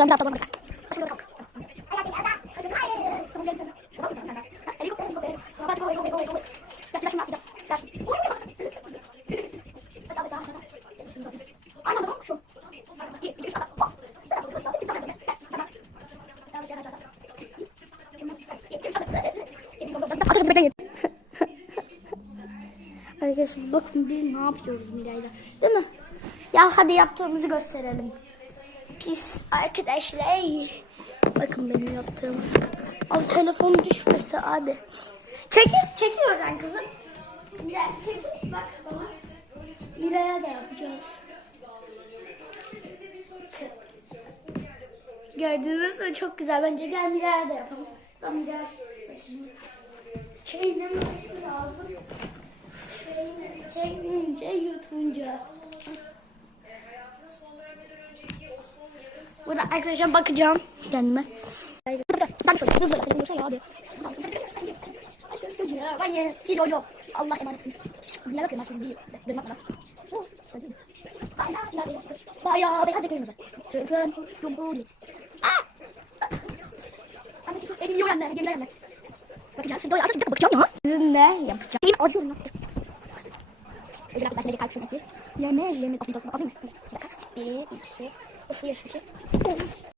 Buradan bir atlamam. Arkadaşlar bakın biz ne yapıyoruz Miray'la. Değil mi? Ya hadi yaptığımızı gösterelim. Pis arkadaşlar. Bakın benim yaptığım. Abi telefon düşmese abi. Çekil, çekil oradan kızım. Miray çekil bak bana. Miray'a da yapacağız. Gördünüz mü? Çok güzel. Bence gel Miray'a da yapalım. Ben Miray'a saçını çiğnemesi lazım. Çekince yutunca. Burada arkadaşlar bakacağım kendime. Ben. Ben. Allah emanetsiniz. Bilal bakın ben siz değil. Benim atmadan. Bayağı beyaz ekmeğimize. Türk'ün Cumhuriyet. Ah! Anne tut elini yiyor anne. Gel anne. Bakacağız. Şimdi arkadaşlar bir dakika bakacağım ya. Sizinle yapacağım. Benim acıyorum ya. Özel arkadaşlar belki kalp şunatı. Yeme, yeme. Alayım, alayım, alayım. Bir dakika. Bir, iki, üç, iki.